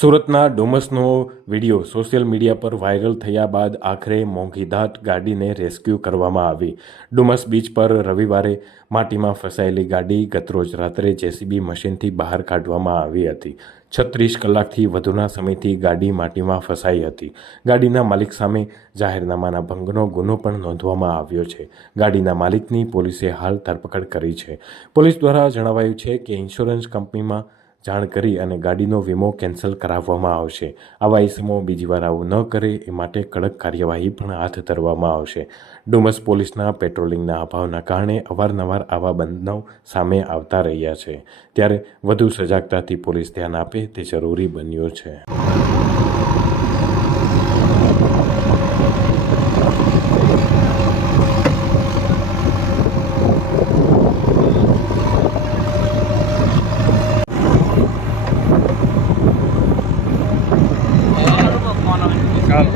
સુરતના ડુમસનો video social media પર viral થયા બાદ આખરે મોંઘીદાટ ગાડીને રેસ્ક્યુ કરવામાં આવી। ડુમસ બીચ પર રવિવારે માટીમાં ફસાયેલી ગાડી ગતરોજ રાત્રે જેસીબી મશીનથી બહાર કાઢવામાં આવી હતી। 36 કલાકથી વધુના સમયથી ગાડી માટીમાં ફસાઈ હતી। ગાડીના માલિક સામે જાહેરનામાના ભંગનો ગુનો પણ નોંધવામાં આવ્યો છે। ગાડીના માલિકની પોલીસે હાલ ધરપકડ કરી છે। પોલીસ દ્વારા જણાવાયું છે કે ઇન્સ્યોરન્સ કંપનીમાં જાણ કરી અને ગાડીનો વીમો કેન્સલ કરાવવામાં આવશે। આવા ઇસમો બીજી વાર આવું ન કરે એ માટે કડક કાર્યવાહી પણ હાથ ધરવામાં આવશે। ડુમસ પોલીસના પેટ્રોલિંગના અભાવના કારણે અવારનવાર આવા બનાવ સામે આવતા રહ્યા છે, ત્યારે વધુ સજાગતાથી પોલીસ ધ્યાન આપે તે જરૂરી બન્યું છે। ચાલો